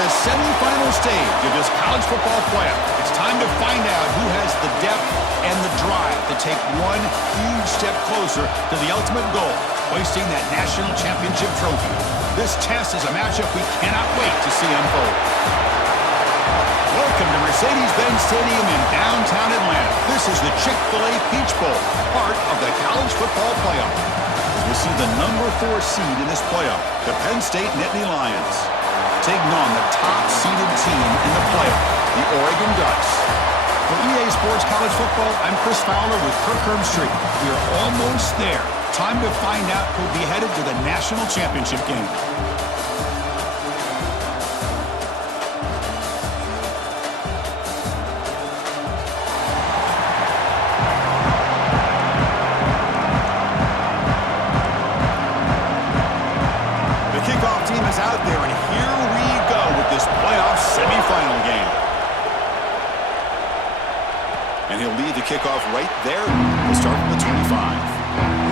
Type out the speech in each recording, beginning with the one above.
the semifinal stage of this college football playoff. It's time to find out who has the depth and the drive to take one huge step closer to the ultimate goal, hoisting that national championship trophy. This test is a matchup we cannot wait to see unfold. Welcome to Mercedes-Benz Stadium in downtown Atlanta. This is the Chick-fil-a Peach Bowl, part of the college football playoff. We'll see the number 4 seed in this playoff, the Penn State Nittany Lions, taking on the top-seeded team in the playoff, the Oregon Ducks. For EA Sports College Football, I'm Chris Fowler with Kirk Herbstreit. We are almost there. Time to find out who'll be headed to the national championship game. Out there, and here we go with this playoff semifinal game. And he'll lead the kickoff right there. We'll start from the 25.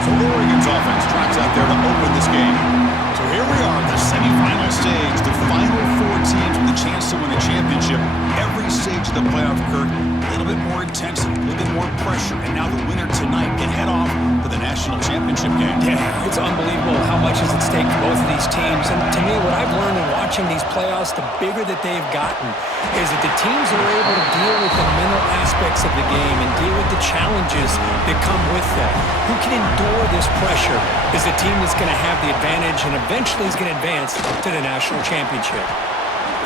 So Oregon's offense tracks out there to open this game. So here we are, the semifinal stage, the final 4 teams with a chance to win a championship. Every stage of the playoff, Kirk, a little bit more intensity, a little bit more pressure, and now the winner tonight can head off to the national championship game. Yeah, it's unbelievable how much is at stake for both of these teams. And to me, what I've learned in watching these playoffs, the bigger that they've gotten, is that the teams that are able to deal with the mental aspects of the game and deal with the challenges that come with that. Who can endure this pressure is the team that's going to have the advantage and eventually is going to advance to the national championship.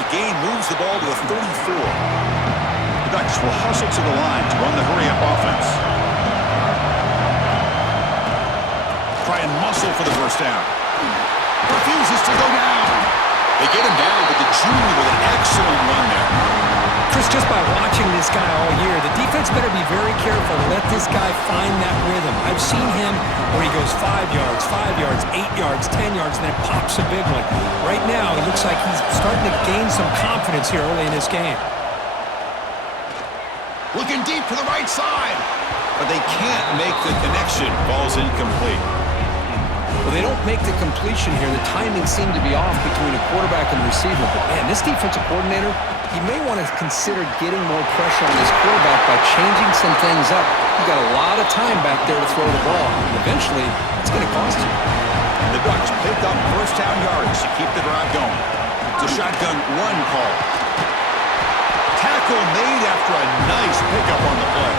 The game moves the ball to the 34. The Ducks will hustle to the line to run the hurry-up offense. Try and muscle for the first down. Refuses to go down. They get him down, but the junior with an excellent run there. Chris, just by watching this guy all year, the defense better be very careful to let this guy find that rhythm. I've seen him where he goes 5 yards, 8 yards, 10 yards, and then pops a big one. Right now, it looks like he's starting to gain some confidence here early in this game. Looking deep to the right side, but they can't make the connection. Ball's incomplete. Well, they don't make the completion here. The timing seemed to be off between a quarterback and receiver. But, man, this defensive coordinator, he may want to consider getting more pressure on this quarterback by changing some things up. You've got a lot of time back there to throw the ball. And eventually, it's going to cost you. And the Ducks picked up first down yards to keep the drive going. It's a shotgun run call. Tackle made after a nice pickup on the play.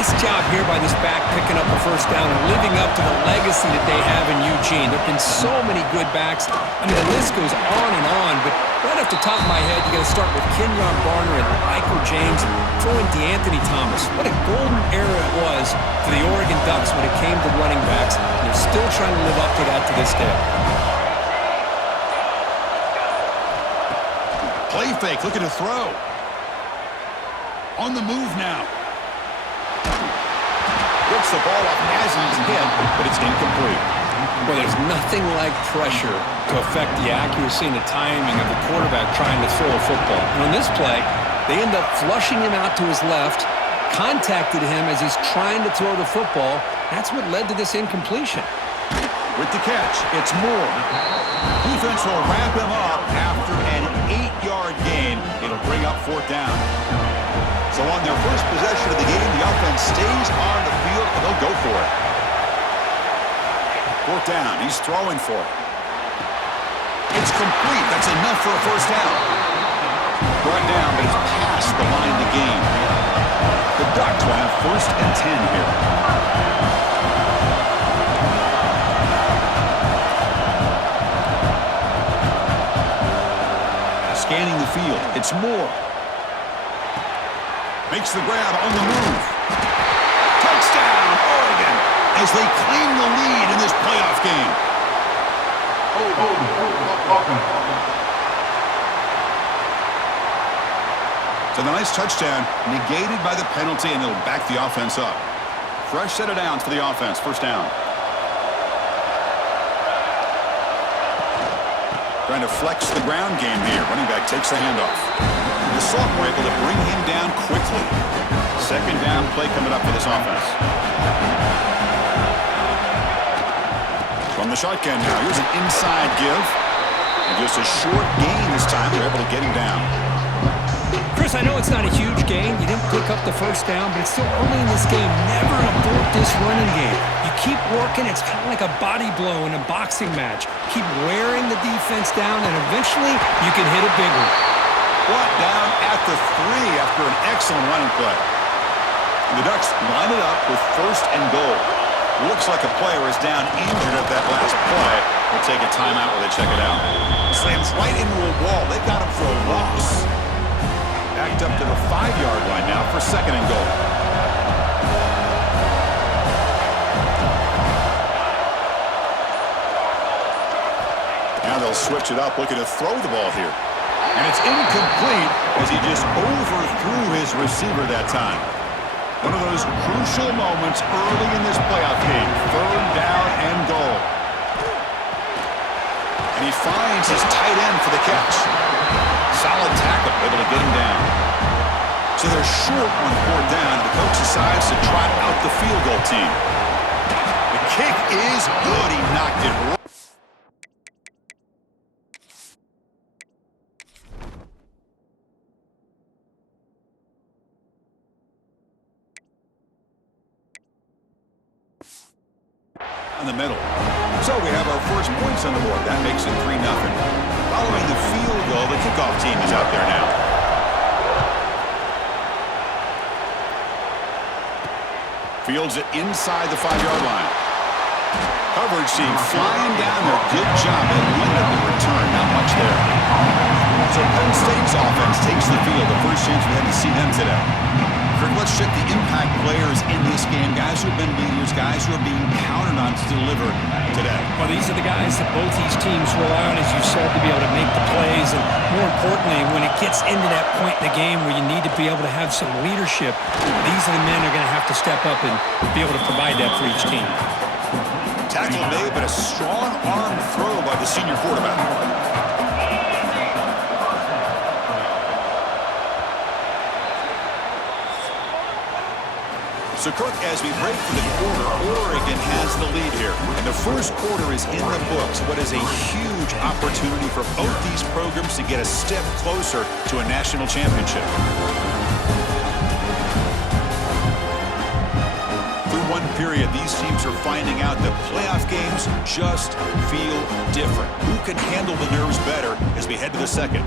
Nice job here by this back picking up the first down and living up to the legacy that they have in Eugene. There have been so many good backs. I mean, the list goes on and on, but right off the top of my head, you got to start with Kenyon Barner and Michael James, throw in DeAnthony Thomas. What a golden era it was for the Oregon Ducks when it came to running backs. And they're still trying to live up to that to this day. Play fake, looking to throw. On the move now. Gets the ball off as he's hit, but it's incomplete. Well, there's nothing like pressure to affect the accuracy and the timing of the quarterback trying to throw a football. And on this play, they end up flushing him out to his left, contacted him as he's trying to throw the football. That's what led to this incompletion. With the catch, it's Moore. Defense will wrap him up after an 8-yard gain. It'll bring up 4th down. So on their first possession of the game, the offense stays on the field, and they'll go for it. 4th down. He's throwing for it. It's complete. That's enough for a first down. Brought down, but it's past the line to gain. The Ducks will have 1st and 10 here. Scanning the field. It's Moore. Makes the grab on the move. Touchdown, Oregon, as they claim the lead in this playoff game. So the nice touchdown negated by the penalty, and it'll back the offense up. Fresh set of downs for the offense. 1st down. Trying to flex the ground game here. Running back takes the handoff. The sophomore able to bring him down quickly. 2nd down play coming up for this offense. From the shotgun now. Here's an inside give. And just a short gain this time. They're able to get him down. Chris, I know it's not a huge gain. You didn't pick up the first down, but it's still early in this game. Never abort this running game. You keep working. It's kind of like a body blow in a boxing match. Keep wearing the defense down, and eventually you can hit a big one. Brought down at the 3 after an excellent running play. And the Ducks line it up with 1st and goal. Looks like a player is down injured at that last play. We'll take a timeout while they check it out. Slams right into a wall. They've got him for a loss. Backed up to the 5-yard line now for 2nd and goal. Now they'll switch it up, looking to throw the ball here. And it's incomplete as he just overthrew his receiver that time. One of those crucial moments early in this playoff game. 3rd down and goal. And he finds his tight end for the catch. Solid tackle, able to get him down. So they're short on 4th down. The coach decides to trot out the field goal team. The kick is good. He knocked it right. In the middle. So we have our first points on the board. That makes it 3-0. Following the field goal, the kickoff team is out there now. Fields it inside the 5-yard line. Coverage team flying down there. Good job. They limit the return. Not much there. So Penn State's offense takes the field. The first chance we had to see them today. Let's check the impact players in this game. Guys who have been leaders, guys who are being counted on to deliver today. Well, these are the guys that both these teams rely on, as you said, to be able to make the plays. And more importantly, when it gets into that point in the game where you need to be able to have some leadership, these are the men that are going to have to step up and be able to provide that for each team. Tackle made, but a strong arm throw by the senior quarterback. So, Cook, as we break for the quarter, Oregon has the lead here. And the first quarter is in the books. What is a huge opportunity for both these programs to get a step closer to a national championship. Through one period, these teams are finding out that playoff games just feel different. Who can handle the nerves better as we head to the second?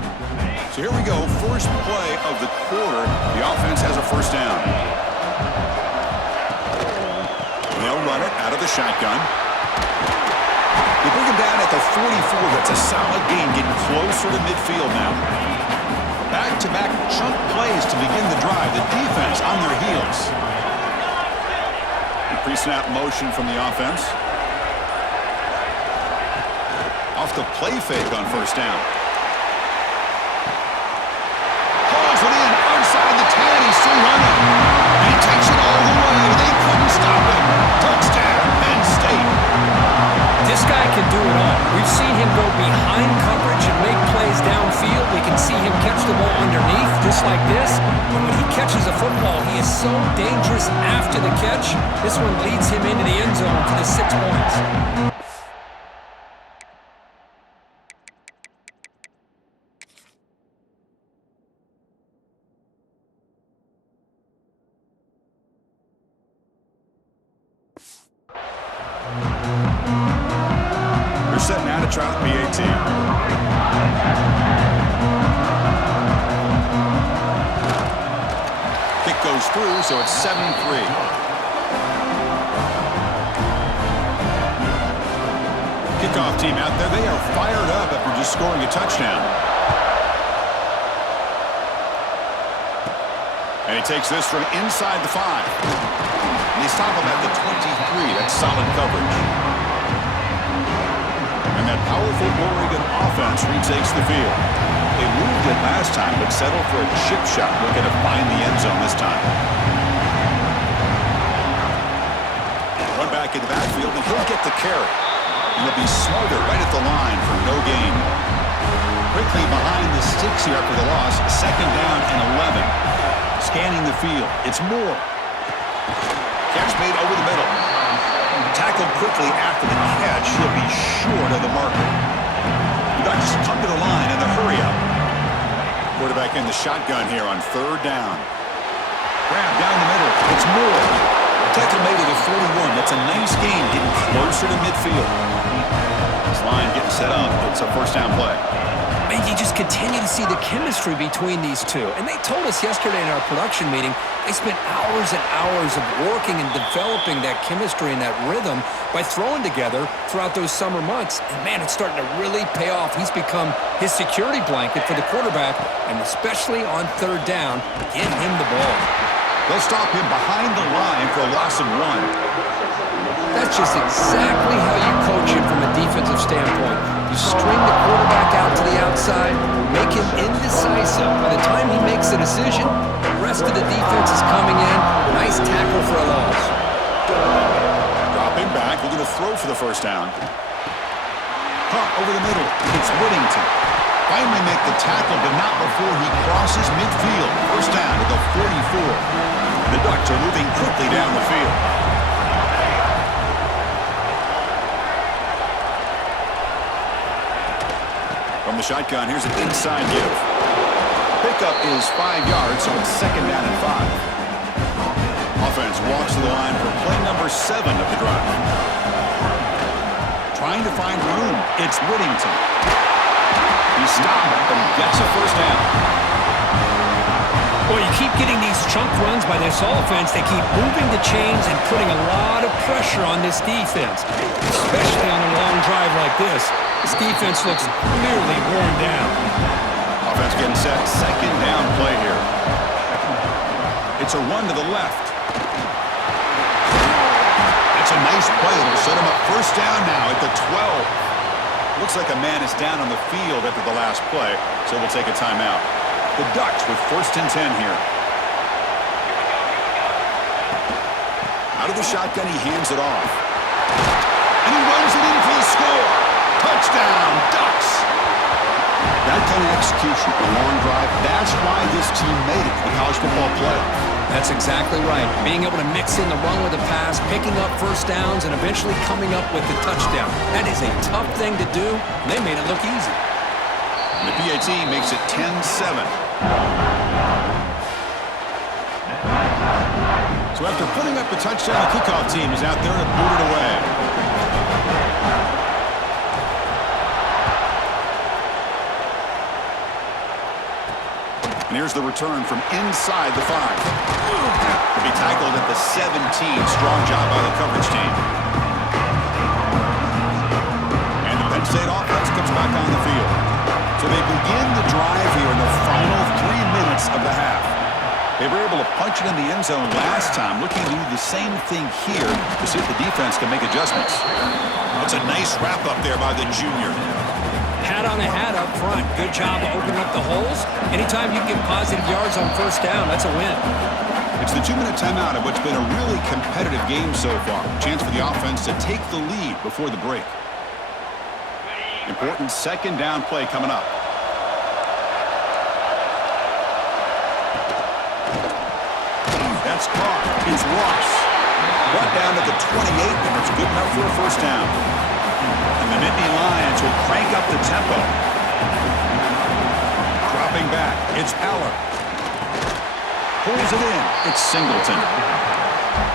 So here we go. First play of the quarter. The offense has a first down. They'll run it out of the shotgun. They bring him down at the 44. That's a solid gain, getting closer to midfield now. Back-to-back chunk plays to begin the drive. The defense on their heels. Pre-snap motion from the offense. Off the play fake on first down. Pulls it in, outside the 10. He's still running. He takes it all the way. They couldn't stop him. Touchdown, Penn State. This guy can do it all. We've seen him go behind coverage and make plays downfield. We can see him catch the ball underneath, just like this. But when he catches a football, he is so dangerous after the catch. This one leads him into the end zone for the 6 points. Set now to try the PAT. Kick goes through, so it's 7-3. Kickoff team out there. They are fired up after just scoring a touchdown. And he takes this from inside the 5. And they stop him at the 23. That's solid coverage. And that powerful Oregon offense retakes the field. They moved it last time, but settled for a chip shot, looking to find the end zone this time. Run back in the backfield, and he'll get the carry. And they'll be smothered right at the line for no gain. Quickly behind the sticks here after the loss. 2nd down and 11. Scanning the field. It's Moore. Catch made over the middle. Tackled quickly after the catch. He'll be short of the marker. The Ducks come to the line in the hurry-up. Quarterback in the shotgun here on third down. Grab down the middle. It's Moore. Tackle made at the 41. That's a nice gain, getting closer to midfield. This line getting set up. It's a first down play. And you just continue to see the chemistry between these two. And they told us yesterday in our production meeting, they spent hours and hours of working and developing that chemistry and that rhythm by throwing together throughout those summer months. And, man, it's starting to really pay off. He's become his security blanket for the quarterback, and especially on third down, get him the ball. They'll stop him behind the line for a loss of 1. That's just exactly how you coach it from a defensive standpoint. You string the quarterback out to the outside, make him indecisive. By the time he makes a decision, the rest of the defense is coming in. Nice tackle for a loss. Dropping back, looking to throw for the first down. Caught over the middle. It's Whittington. Finally make the tackle, but not before he crosses midfield. First down to the 44. The Ducks are moving quickly down the field. From the shotgun, here's an inside give. Pickup is 5 yards, so it's second down and 5. Offense walks to the line for play number 7 of the drive. Trying to find room. It's Whittington. He stopped and gets a first down. Well, you keep getting these chunk runs by this offense. They keep moving the chains and putting a lot of pressure on this defense, especially on a long drive like this. This defense looks clearly worn down. Offense getting set. Second down play here. It's a run to the left. That's a nice play. It'll set him up first down now at the 12. Looks like a man is down on the field after the last play, so we'll take a timeout. The Ducks with first and 10 here. Out of the shotgun, he hands it off. And he runs it in for the score. Touchdown, Ducks! That kind of execution, a long drive, that's why this team made it to the college football playoff. That's exactly right. Being able to mix in the run with the pass, picking up first downs, and eventually coming up with the touchdown. That is a tough thing to do, and they made it look easy. And the PAT makes it 10-7. So after putting up the touchdown, the kickoff team is out there to boot it away. And here's the return from inside the 5. To be tackled at the 17. Strong job by the coverage team. And the Penn State offense comes back on the field. So they begin the drive here in the final 3 minutes of the half. They were able to punch it in the end zone last time, looking to do the same thing here to see if the defense can make adjustments. That's a nice wrap up there by the junior. Hat on a hat up front. Good job of opening up the holes. Anytime you can get positive yards on first down, that's a win. It's the 2-minute timeout of what's been a really competitive game so far. Chance for the offense to take the lead before the break. Important second down play coming up. That's caught. It's Ross. Brought down to the 28, and it's good enough for a first down. And the Nittany Lions will crank up the tempo. Dropping back, it's Aller. Pulls it in, it's Singleton.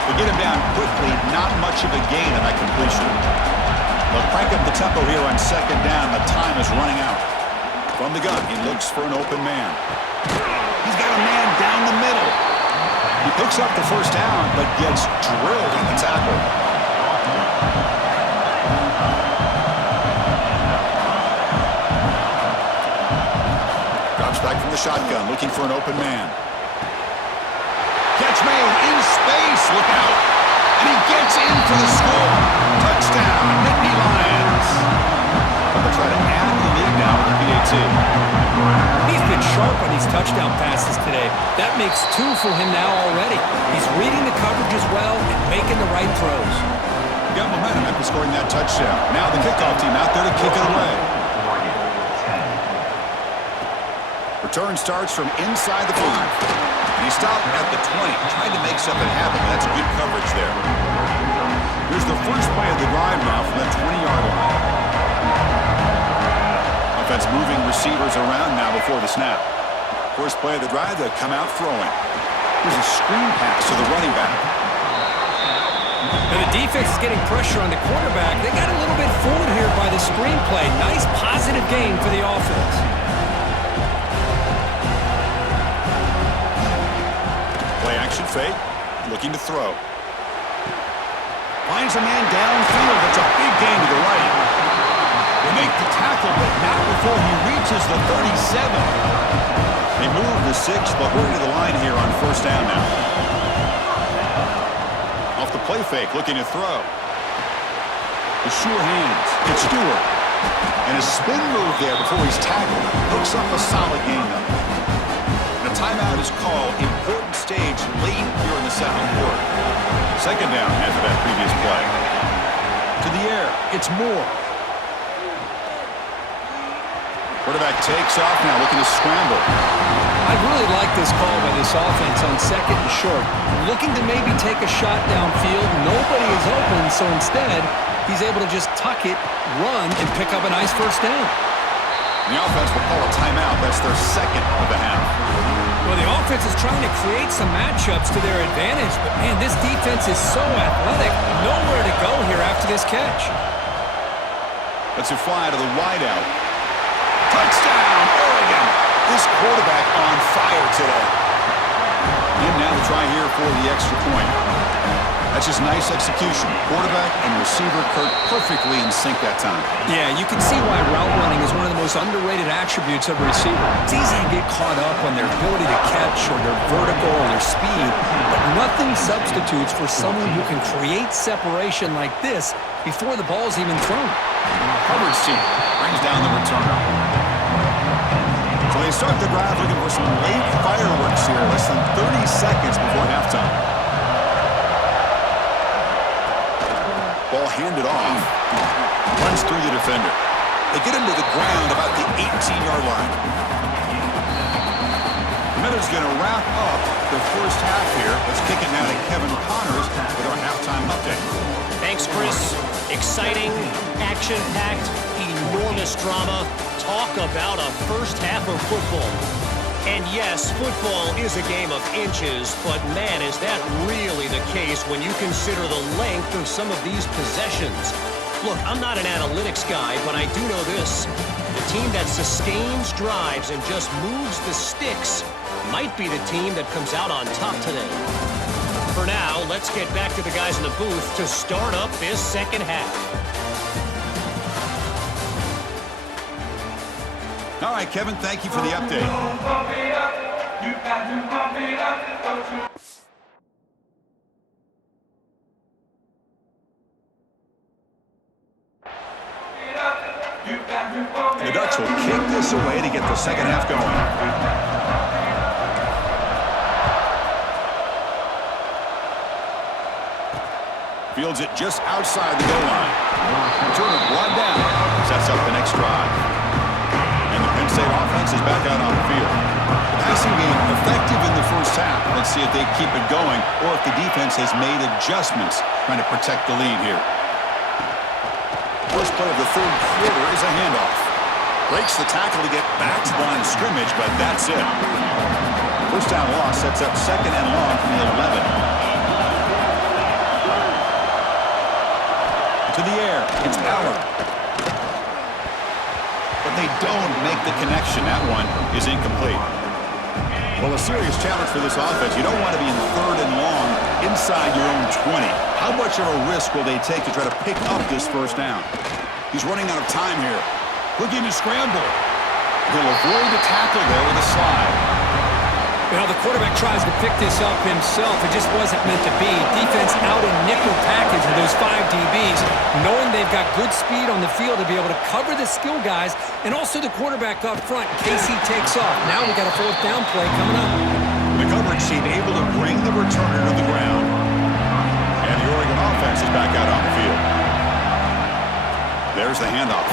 They get him down quickly, not much of a gain on that completion. They'll crank up the tempo here on second down. The time is running out. From the gun, he looks for an open man. He's got a man down the middle. He picks up the first down, but gets drilled on the tackle. Drops back from the shotgun, looking for an open man. Catch made in space. Look out. And he gets in for the score. Touchdown, Nittany Lions. But they'll try to add the lead now to the PAT. He's been sharp on these touchdown passes today. That makes 2 for him now already. He's reading the coverage as well and making the right throws. Got momentum after scoring that touchdown. Now the kickoff team out there to kick it away. Return starts from inside the 5. And he stopped at the 20, trying to make something happen. That's good coverage there. Here's the first play of the drive now from that 20-yard line. Offense moving receivers around now before the snap. First play of the drive, they come out throwing. Here's a screen pass to the running back. Now the defense is getting pressure on the quarterback. They got a little bit fooled here by the screen play. Nice positive gain for the offense. Play action fake, looking to throw. Finds a man downfield. That's a big gain to the right. They make the tackle, but not before he reaches the 37. They move the 6. They'll hurry to the line here on first down now. Off the play fake, looking to throw. The sure hands. It's Stewart. And a spin move there before he's tackled. Hooks up a solid gain, though. And a timeout is called. Important stage late here in the second quarter. Second down after that previous play. To the air. It's Moore. Quarterback takes off now, looking to scramble. I really like this call by this offense on second and short. Looking to maybe take a shot downfield. Nobody is open, so instead, he's able to just tuck it, run, and pick up a nice first down. The offense will call a timeout. That's their second of the half. Well, the offense is trying to create some matchups to their advantage, but, man, this defense is so athletic. Nowhere to go here after this catch. Let's it fly to the wideout. Touchdown, Oregon! This quarterback on fire today. And now to try here for the extra point. That's just nice execution. Quarterback and receiver perfectly in sync that time. Yeah, you can see why route running is one of the most underrated attributes of a receiver. It's easy to get caught up on their ability to catch or their vertical or their speed, but nothing substitutes for someone who can create separation like this before the ball's even thrown. Coverage team brings down the returner. So they start the drive looking for some late fireworks here, less than 30 seconds before halftime. Ball handed off. Runs through the defender. They get him to the ground about the 18-yard line. The Miller's going to wrap up the first half here. Let's kick it now to Kevin Connors with our halftime update. Thanks, Chris. Exciting, action-packed, enormous drama. Talk about a first half of football. And yes, football is a game of inches, but man, is that really the case when you consider the length of some of these possessions. Look, I'm not an analytics guy, but I do know this. The team that sustains drives and just moves the sticks might be the team that comes out on top today. For now, let's get back to the guys in the booth to start up this second half. All right, Kevin, thank you for the update. The Ducks will kick this away to get the second half going. Fields it just outside the goal line. Returner brought down. Sets up the next drive. And the Penn State offense is back out on the field. The passing game effective in the first half. Let's see if they keep it going or if the defense has made adjustments trying to protect the lead here. First play of the third quarter is a handoff. Breaks the tackle to get back to the line of scrimmage, but that's it. First down loss sets up second and long from the 11. To the air, it's Bauer. But they don't make the connection. That one is incomplete. Well, a serious challenge for this offense. You don't want to be in third and long inside your own 20. How much of a risk will they take to try to pick up this first down? He's running out of time here. Looking to scramble. He'll avoid the tackle there with a slide. Well, the quarterback tries to pick this up himself. It just wasn't meant to be. Defense out in nickel package with those 5 DBs, knowing they've got good speed on the field to be able to cover the skill guys and also the quarterback up front in case he takes off. Now we got a fourth down play coming up. The coverage team able to bring the returner to the ground. And the Oregon offense is back out on the field. There's the handoff.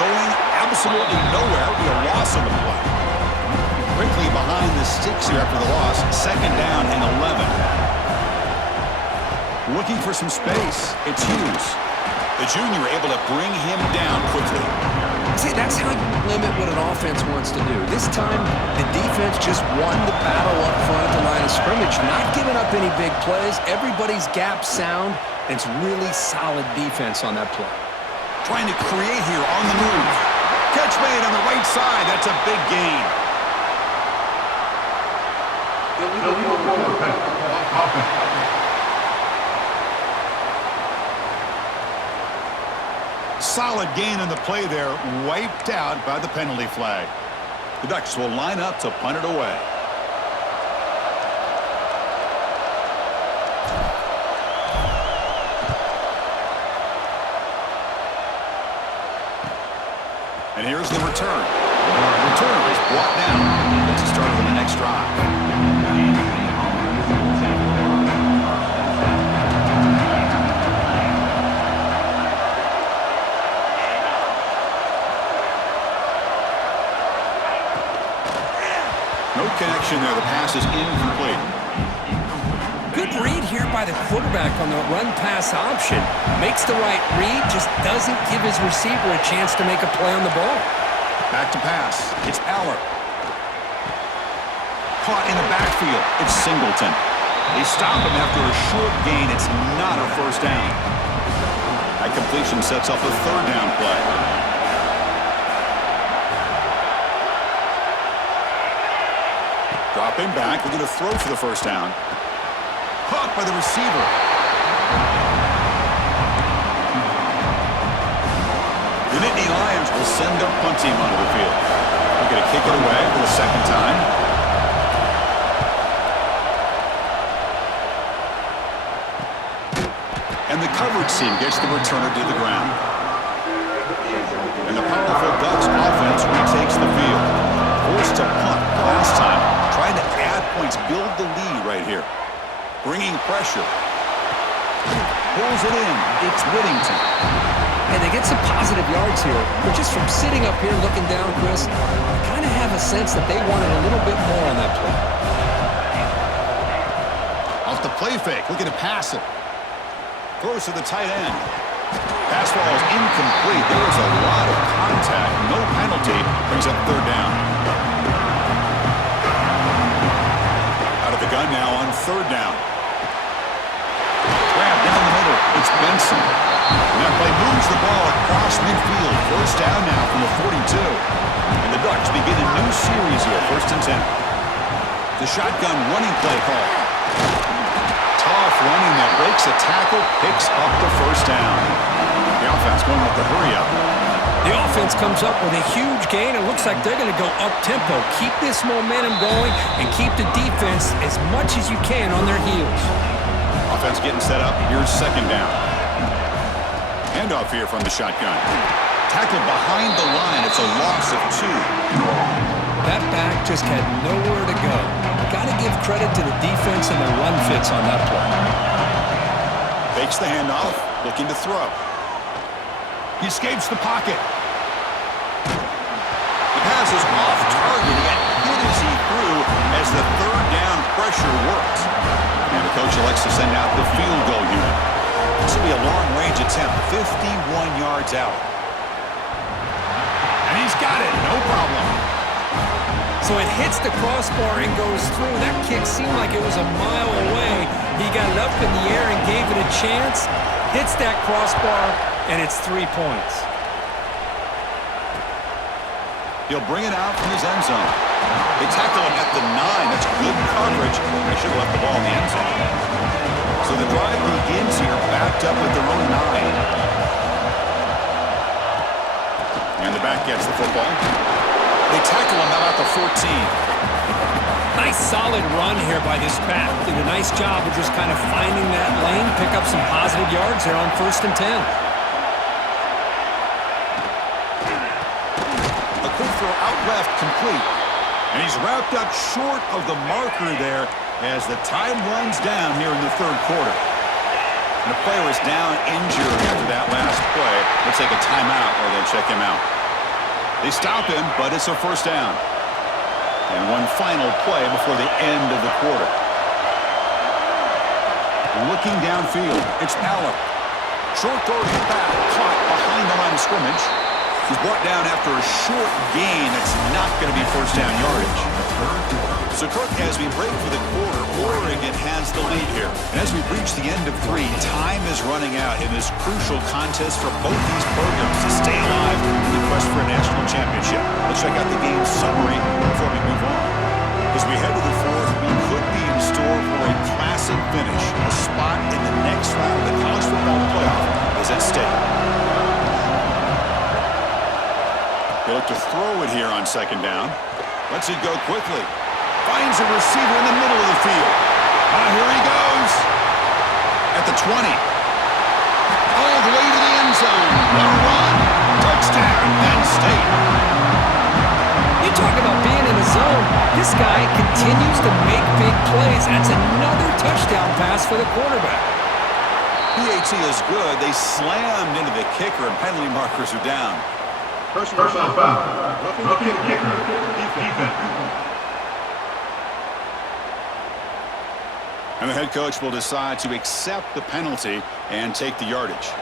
Going absolutely nowhere. It'll be a loss on the play. Quickly behind the sticks here after the loss. Second down and 11. Looking for some space. It's Hughes. The junior able to bring him down quickly. See, that's how you limit what an offense wants to do. This time, the defense just won the battle up front at the line of scrimmage, not giving up any big plays. Everybody's gap sound. It's really solid defense on that play. Trying to create here on the move. Catch made on the right side. That's a big gain. Solid gain in the play there, wiped out by the penalty flag. The Ducks will line up to punt it away. And here's the return. The return is brought down. That's the start of the next drive. No connection there. The pass is incomplete. Good read here by the quarterback on the run-pass option. Makes the right read, just doesn't give his receiver a chance to make a play on the ball. Back to pass. It's Aller. Caught in the backfield. It's Singleton. They stop him after a short gain. It's not a first down. That completion sets up a third down play. Dropping back, looking to throw for the first down. Caught by the receiver. The Nittany Lions will send their punt team onto the field. They're going to kick it away for the second time. And the coverage team gets the returner to the ground. And the powerful Ducks offense retakes the field. Forced to punt last time. Trying to add points, build the lead right here. Bringing pressure. Pulls it in. It's Whittington. And they get some positive yards here. But just from sitting up here looking down, Chris, I kind of have a sense that they wanted a little bit more on that play. Off the play fake, looking to pass it. Throws to the tight end. Pass ball is incomplete. There is a lot of contact. No penalty. Brings up third down. Out of the gun now on third down. Grab down the middle. It's Benson. And that play moves the ball across midfield. First down now from the 42. And the Ducks begin a new series here. First and 10. The shotgun running play call. Tough running that breaks a tackle, picks up the first down. The offense going with the hurry up. The offense comes up with a huge gain. It looks like they're going to go up-tempo. Keep this momentum going and keep the defense as much as you can on their heels. Offense getting set up. Here's second down. Handoff here from the shotgun. Tackled behind the line. It's a loss of 2. That back just had nowhere to go. Got to give credit to the defense and the run fits on that play. Fakes the handoff, looking to throw. He escapes the pocket. The pass is off target. He got hit as he threw as the third down pressure worked. And the coach elects to send out the field goal unit. This will be a long-range attempt, 51 yards out. And he's got it, no problem. So it hits the crossbar and goes through. That kick seemed like it was a mile away. He got it up in the air and gave it a chance. Hits that crossbar, and it's 3 points. He'll bring it out from his end zone. They tackle him at the 9. That's good coverage. They should have left the ball in the end zone. So the drive begins here, backed up at their own 9. And the back gets the football. They tackle him out at the 14. Nice solid run here by this back. Did a nice job of just kind of finding that lane, pick up some positive yards there on first and 10. A quick throw out left, complete. And he's wrapped up short of the marker there as the time runs down here in the third quarter. And the player is down injured after that last play. Let's take a timeout while they check him out. They stop him, but it's a first down. And one final play before the end of the quarter. Looking downfield, it's Aller. Short throw to the back, caught behind the line of scrimmage. He's brought down after a short gain. That's not going to be first down yardage. So, Kirk, as we break for the quarter, Oregon has the lead here. And as we reach the end of 3, time is running out in this crucial contest for both these programs to stay alive in the quest for a national championship. Let's check out the game summary before we move on. As we head to the 4th, we could be in store for a classic finish. A spot in the next round of the college football playoff is at stake. They look to throw it here on 2nd down. Lets it go quickly. Finds a receiver in the middle of the field. Here he goes. At the 20. All the way to the end zone. What a run. Touchdown, Penn State. You talk about being in the zone. This guy continues to make big plays. That's another touchdown pass for the quarterback. PAT is good. They slammed into the kicker, and penalty markers are down. Personal foul. Looking kicker. Defense. And the head coach will decide to accept the penalty and take the yardage.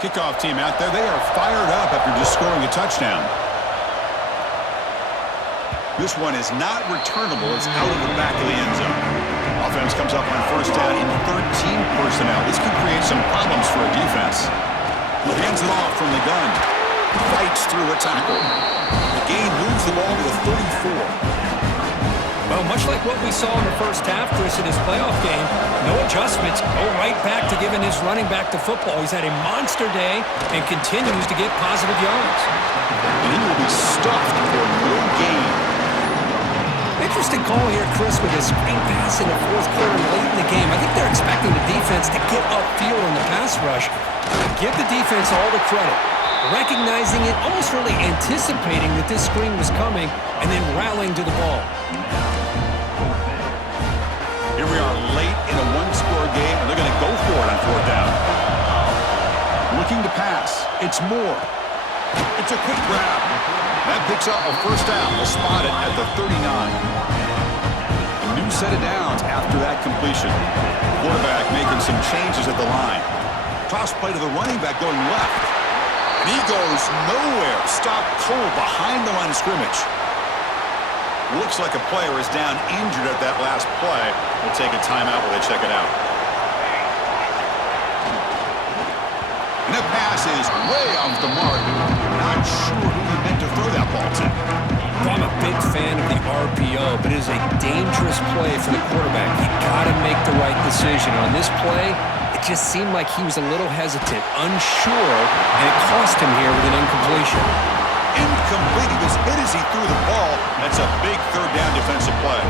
Kickoff team out there, they are fired up after just scoring a touchdown. This one is not returnable. It's out of the back of the end zone. Offense comes up on first down in 13 personnel. This could create some problems for a defense. He hands it off from the gun. Fights through a tackle. The game moves the ball to the 34. Well, much like what we saw in the first half, Chris, in his playoff game, no adjustments, go right back to giving his running back to football. He's had a monster day and continues to get positive yards. And he will be stuffed for no gain. Interesting call here, Chris, with a screen pass in the 4th quarter late in the game. I think they're expecting the defense to get upfield on the pass rush. Give the defense all the credit. Recognizing it, almost really anticipating that this screen was coming, and then rallying to the ball. Here we are late in a one-score game, and they're going to go for it on 4th down. Looking to pass. It's Moore. It's a quick grab. That picks up a first down. We'll spot it at the 39. A new set of downs after that completion. Quarterback making some changes at the line. Toss play to the running back going left. And he goes nowhere. Stopped cold behind the line of scrimmage. Looks like a player is down injured at that last play. We'll take a timeout while they check it out. And that pass is way off the mark. Not sure who he meant to throw that ball to. I'm a big fan of the RPO, but it is a dangerous play for the quarterback. You got to make the right decision. On this play, it just seemed like he was a little hesitant, unsure, and it cost him here with an incompletion. Incomplete. He was hit as he threw the ball. That's a big 3rd down defensive play.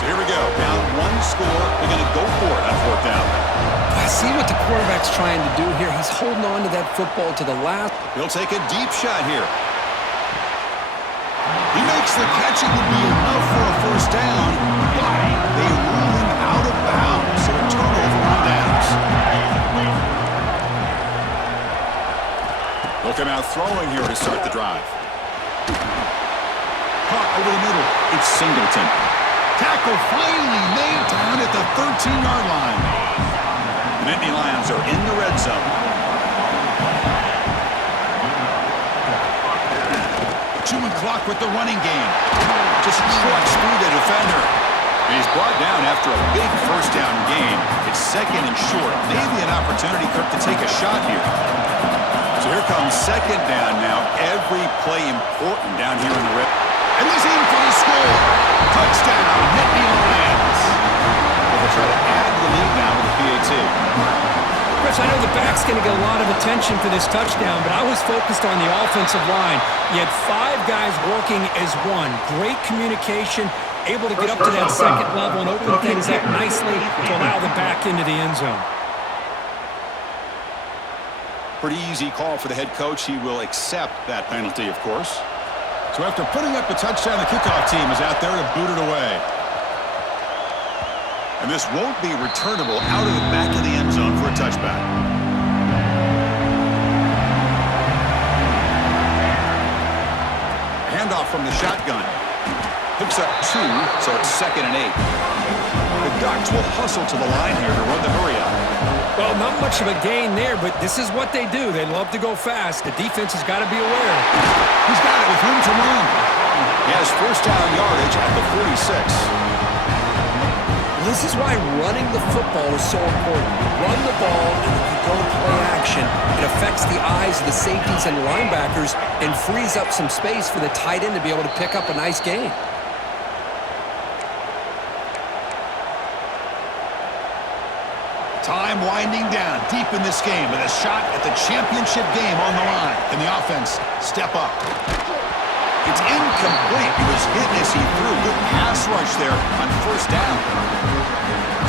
So here we go. Down 1 score. They're going to go for it on 4th down. I see what the quarterback's trying to do here. He's holding on to that football to the last. He'll take a deep shot here. He makes the catch. It would be enough for a first down, but they rule him out of bounds. So a turnover on downs. They'll come out throwing here to start the drive. Caught over the middle. It's Singleton. Tackle finally made down at the 13-yard line. The Nittany Lions are in the red zone. Chewing clock with the running game. Just trucks through the defender. And he's brought down after a big first down gain. It's 2nd and short. Maybe an opportunity, Kirk, to take a shot here. So here comes 2nd down now. Every play important down here in the red. And he's in for the score. Touchdown, Nittany Lions. They'll try to add the lead now with the PAT. Chris, I know the back's going to get a lot of attention for this touchdown, but I was focused on the offensive line. You had 5 guys working as one. Great communication, able to get up to that 2nd level and open things up nicely to allow the back into the end zone. Pretty easy call for the head coach. He will accept that penalty, of course. So after putting up the touchdown, the kickoff team is out there to boot it away. And this won't be returnable out of the back of the end zone for a touchback. Handoff from the shotgun. Picks up 2, so it's 2nd and 8. The Ducks will hustle to the line here to run the hurry up. Well, not much of a gain there, but this is what they do. They love to go fast. The defense has got to be aware. He's got it with room to run. He has first down yardage at the 46. This is why running the football is so important. You run the ball and then you go play action. It affects the eyes of the safeties and linebackers and frees up some space for the tight end to be able to pick up a nice gain. Time winding down deep in this game with a shot at the championship game on the line. Can the offense step up? It's incomplete. He was hitting as he threw. Good pass rush there on first down.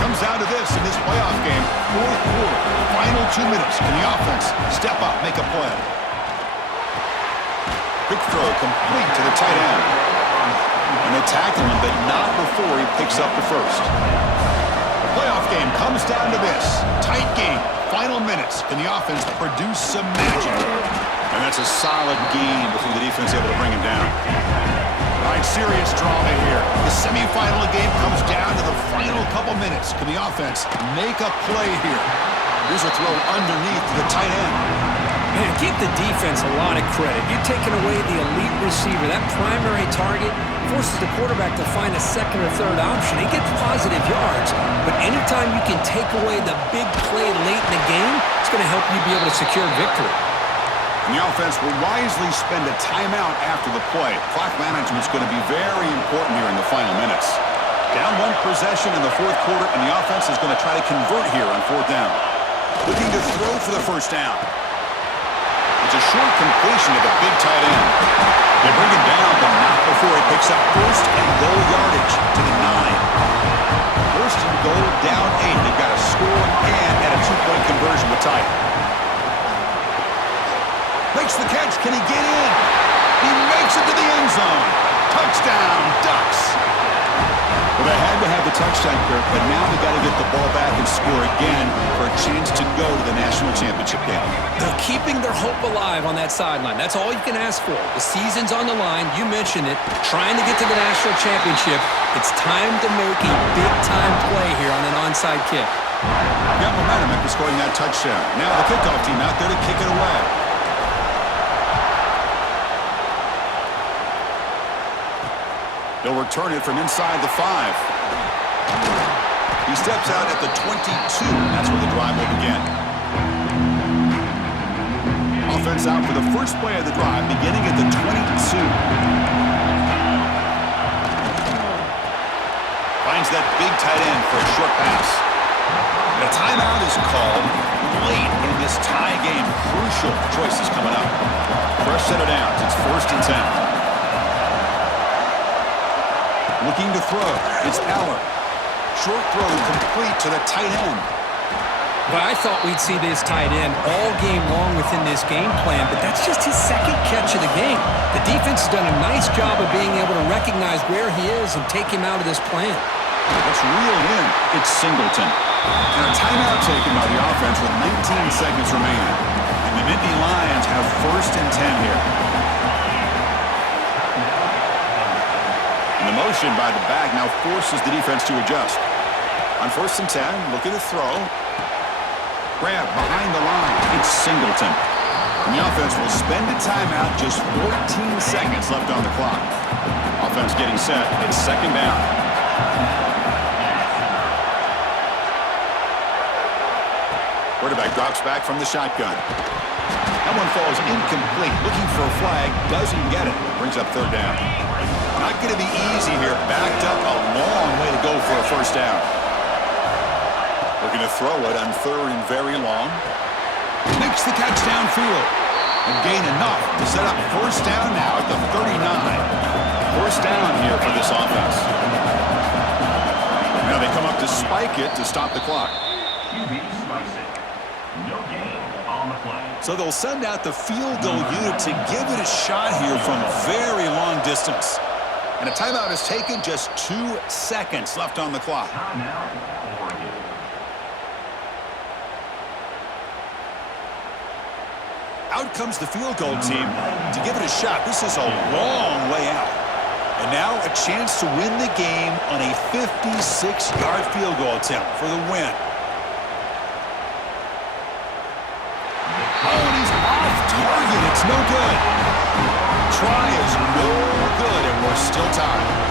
Comes down to this in this playoff game. Fourth quarter, final 2 minutes. Can the offense step up, make a play? Quick throw complete to the tight end. And they tackle him, but not before he picks up the first. Playoff game comes down to this. Tight game, final minutes. Can the offense produce some magic? And that's a solid game before the defense is able to bring him down. All right, serious drama here. The semifinal game comes down to the final couple minutes. Can the offense make a play here? Here's a throw underneath the tight end. Man, give the defense a lot of credit. You're taking away the elite receiver. That primary target forces the quarterback to find a second or third option. He gets positive yards, but anytime you can take away the big play late in the game, it's going to help you be able to secure victory. And the offense will wisely spend a timeout after the play. Clock management is going to be very important here in the final minutes. Down one possession in the fourth quarter, and the offense is going to try to convert here on fourth down. Looking to throw for the first down. It's a short completion to the big tight end. They bring him down, but not before he picks up first and goal yardage to the 9. First and goal, down 8. They've got a score and at a 2-point conversion with Tye. Makes the catch. Can he get in? He makes it to the end zone. Touchdown, Ducks. Well, they had to have the touchdown, Kirk, but now they got to get the ball back and score again for a chance to go to the national championship game. They're keeping their hope alive on that sideline. That's all you can ask for. The season's on the line. You mentioned it. Trying to get to the national championship. It's time to make a big-time play here on an onside kick. Got momentum after scoring that touchdown. Now the kickoff team out there to kick it away. They'll return it from inside the 5. He steps out at the 22. That's where the drive will begin. Offense out for the first play of the drive, beginning at the 22. Finds that big tight end for a short pass. And a timeout is called late in this tie game. Crucial choices coming up. Fresh set of downs. It's first and 10. Looking to throw. It's Aller. Short throw complete to the tight end. But I thought we'd see this tight end all game long within this game plan, but that's just his second catch of the game. The defense has done a nice job of being able to recognize where he is and take him out of this plan. Let's reel in. It's Singleton. And a timeout taken by the offense with 19 seconds remaining. And the Nittany Lions have first and 10 here. The motion by the back now forces the defense to adjust. On first and 10, looking to throw. Grab behind the line. It's Singleton. And the offense will spend a timeout, just 14 seconds left on the clock. Offense getting set. It's second down. Quarterback drops back from the shotgun. That one falls incomplete. Looking for a flag. Doesn't get it. Brings up third down. Not going to be easy here. Backed up a long way to go for a first down. Looking to throw it on third and very long. Makes the catch downfield. And gain enough to set up first down now at the 39. First down here for this offense. Now they come up to spike it to stop the clock. So they'll send out the field goal unit to give it a shot here from very long distance. And a timeout is taken, just 2 seconds left on the clock. Out comes the field goal team to give it a shot. This is a long way out. And now a chance to win the game on a 56-yard field goal attempt for the win. Oh, and he's off target. It's no good. Try is no good, and we're still tied.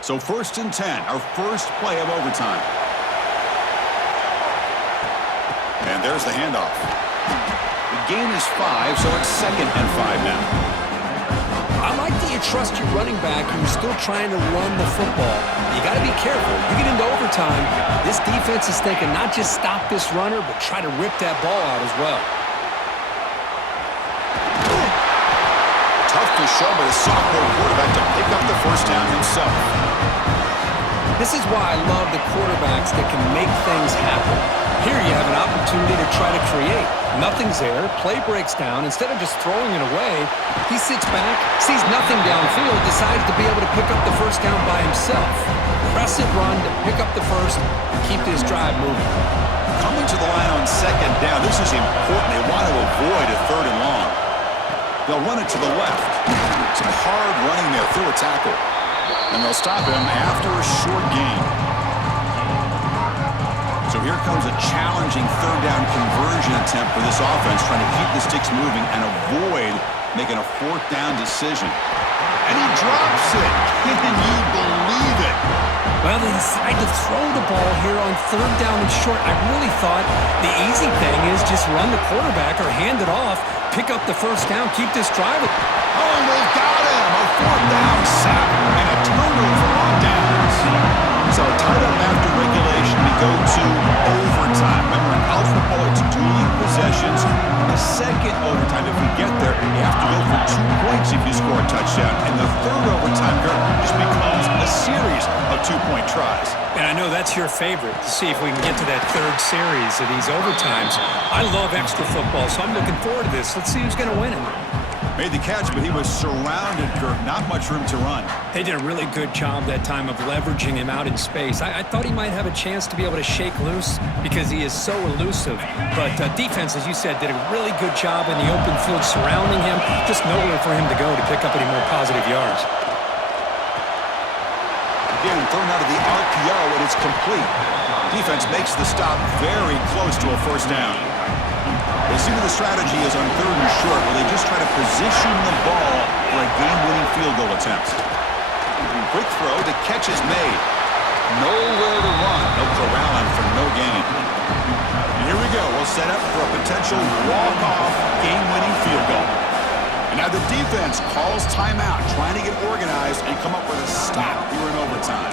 So 1st and 10, our first play of overtime. And there's the handoff. The gain is 5, so it's 2nd and 5 now. I like that you trust your running back and you're still trying to run the football. You got to be careful. You get into overtime, this defense is thinking not just stop this runner, but try to rip that ball out as well. Tough to show, but a sophomore quarterback to pick up the first down himself. This is why I love the quarterbacks that can make things happen. Here you have an opportunity to try to create. Nothing's there. Play breaks down. Instead of just throwing it away, he sits back, sees nothing downfield, decides to be able to pick up the first down by himself. Aggressive run to pick up the first and keep this drive moving. Coming to the line on 2nd down, this is important. They want to avoid a 3rd and long. They'll run it to the left. Some hard running there through a tackle. And they'll stop him after a short gain. So here comes a challenging 3rd down conversion attempt for this offense, trying to keep the sticks moving and avoid making a 4th down decision. And he drops it. Can you believe it? Well, they decide to throw the ball here on 3rd down and short. I really thought the easy thing is just run the quarterback or hand it off, pick up the first down, keep this drive. Oh, they got him. A 4th down sack and a turnover on downs. So tied up after regulation, we go to overtime. Remember, in college football, it's dueling possessions. The 2nd overtime, if we get there, you have to go for 2 points if you score a touchdown. And the 3rd overtime just becomes a series of 2-point tries. And I know that's your favorite, to see if we can get to that 3rd series of these overtimes. I love extra football, so I'm looking forward to this. Let's see who's going to win it. Made the catch, but he was surrounded, Kirk. Not much room to run. They did a really good job that time of leveraging him out in space. I thought he might have a chance to be able to shake loose because he is so elusive. But defense, as you said, did a really good job in the open field surrounding him. Just nowhere for him to go to pick up any more positive yards. Again, thrown out of the RPO, and it's complete. Defense makes the stop very close to a 1st down. They see what the strategy is on 3rd and short, where they just try to position the ball for a game-winning field goal attempt. Quick throw, the catch is made. Nowhere to run. They'll corral him for no gain. And here we go. We'll set up for a potential walk-off game-winning field goal. And now the defense calls timeout, trying to get organized and come up with a stop here in overtime.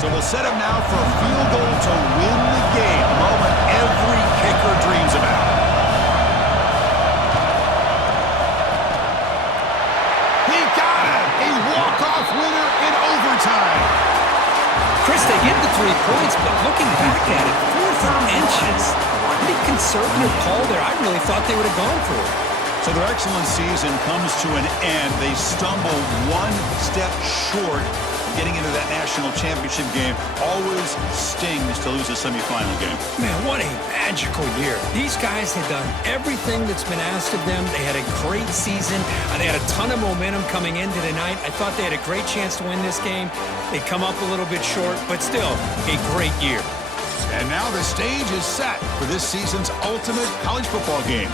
So we'll set up now for a field goal to win the game, a moment every kicker dreams about. He got it! A walk-off winner in overtime. Chris, they get the 3 points, but looking back at it, 4th inches. Pretty conservative call there. I really thought they would have gone for it. So their excellent season comes to an end. They stumble 1 step short getting into that national championship game. Always stings to lose a semifinal game. Man, what a magical year. These guys had done everything that's been asked of them. They had a great season. They had a ton of momentum coming into tonight. I thought they had a great chance to win this game. They come up a little bit short, but still a great year. And now the stage is set for this season's ultimate college football game.